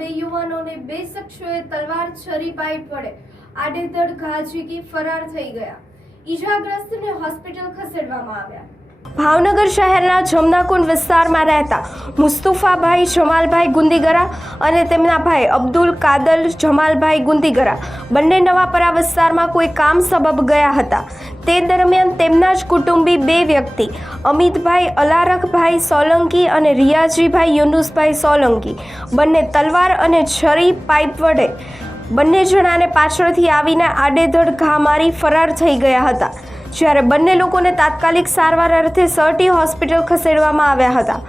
બે યુવાનોને બે શખ્સોએ તલવાર છરી પાઈ વડે આડેધડ ઘા ઝીકી ફરાર થઈ ગયા. ઈજાગ્રસ્તને હોસ્પિટલ ખસેડવામાં આવ્યા. ભાવનગર શહેરના જમનાકુંડ વિસ્તારમાં રહેતા મુસ્તુફાભાઈ જમાલભાઈ ગુંદીગરા અને તેમના ભાઈ અબ્દુલ કાદલ જમાલભાઈ ગુંદીગરા. બંને નવાપરા વિસ્તારમાં કોઈ કામ સબબ ગયા હતા. તે દરમિયાન તેમના જ કુટુંબી બે વ્યક્તિ, અમિતભાઈ અલારકભાઈ સોલંકી અને રિયાજીભાઈ યુનુસભાઈ સોલંકી. બંને તલવાર અને છરી પાઇપ વડે. બંને જણાને પાછળથી આવીને આડેધડ ઘા મારી ફરાર થઈ ગયા હતા. જ્યારે બંને લોકોને તાત્કાલિક સારવાર અર્થે સરટી હોસ્પિટલ ખસેડવામાં આવ્યા હતા.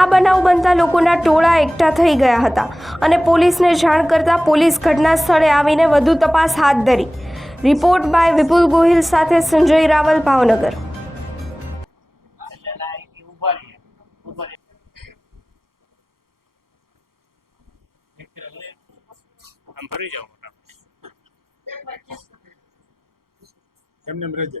આ બનાવ બનતા લોકોના ટોળા એકઠા થઈ ગયા હતા અને પોલીસને જાણ કરતા પોલીસ ઘટના સ્થળે આવીને વધુ તપાસ હાથ ધરી. રિપોર્ટ બાય વિપુલ ગોહિલ સાથે સંજય રાવલ, ભાવનગર. ભરી જાઓ એમને એમ રહેજે.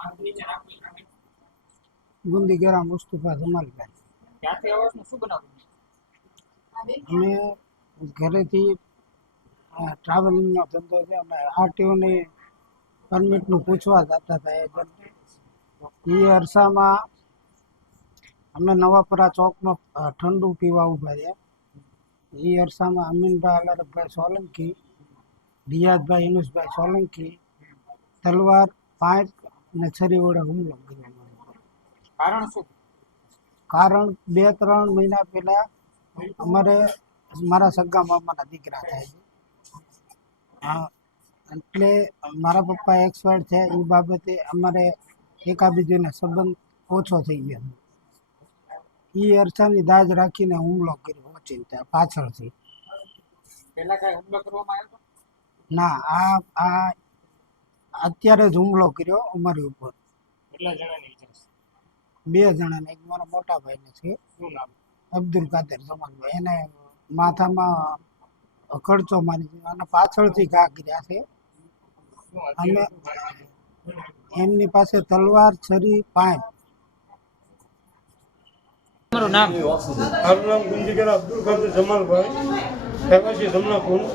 ફોન ના ગુંદીગરા મુસ્તફા જમાલભાઈ. ક્યાંથી આવો છો શું બનાવું અમે ઘરેથી ટ્રાવેલિંગનો ધંધો છે. અમે આરટીઓની પરમિટનું પૂછવા જતા હતા એ અરસામાં અમે નવાપરા ચોકમાં ઠંડુ પીવા ઊભા રહ્યા. એ અરસામાં અમીનભાઈ અલરભાઈ સોલંકી રિયાઝભાઈ યુનુસભાઈ સોલંકી તલવાર પાંચ અને છરી વડે હુમલો કર્યો. કારણ શું? કારણ બે ત્રણ મહિના પહેલા અમારે મારા સગા મામાના દીકરા થાય છે. એટલે મારા પપ્પા એક્સપાયર છે એ બાબતે અમારે એકાબીજીને સંબંધ ઓછો થઈ ગયો. એ અરસાની દાજ રાખીને હુમલો કર્યો ઓચિંતા પાછળથી. પેલા કઈ હુમલો કરવામાં આવ્યો ના આ આ અત્યારે જ હુમલો કર્યો અમારી ઉપર. કેટલા જણાની બે જણાને એક મારા મોટા ભાઈને છે. અબ્દુલ કાદર જમાલભાઈ એને માથામાં ખર્ચો મારી અને પાછળથી ઘા કર્યા છે. અમે એમની પાસે તલવાર છરી પાઇપ નામ? મારું નામ ગુંજીગરા અબ્દુલ કાદર જમાલભાઈ. રહેવાસી જમનાકુંડ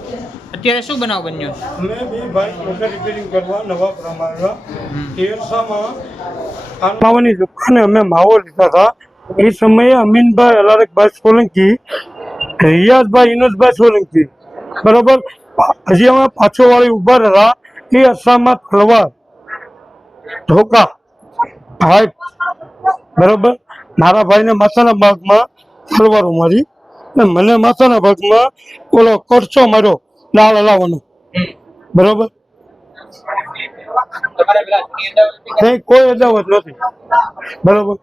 અત્યારે શું બનાવ બન્યો? અમે બે ભાઈ મોટર રિપેરિંગ કરવા નવા પ્રમાણમાં. તેરસામાં પાવાની દુકાને અમે માવો લીધા હતા. એ સમયે અમીનભાઈ અલારકભાઈ સોલંકી રિયાઝભાઈ ઇનોજભાઈ સોલંકી બરોબર? હજી અમે પાછો વાળી ઊભા રહ્યા. એ અરસામાં તલવાર ધોકા. ભાઈ બરોબર? મારા ભાઈને માથાના ભાગમાં તલવારો મારી અને મને માથાના ભાગમાં ઓલો કરચો માર્યો. લાલ હલાવવાનું બરોબર? કોઈ અદાવત નથી. બરોબર?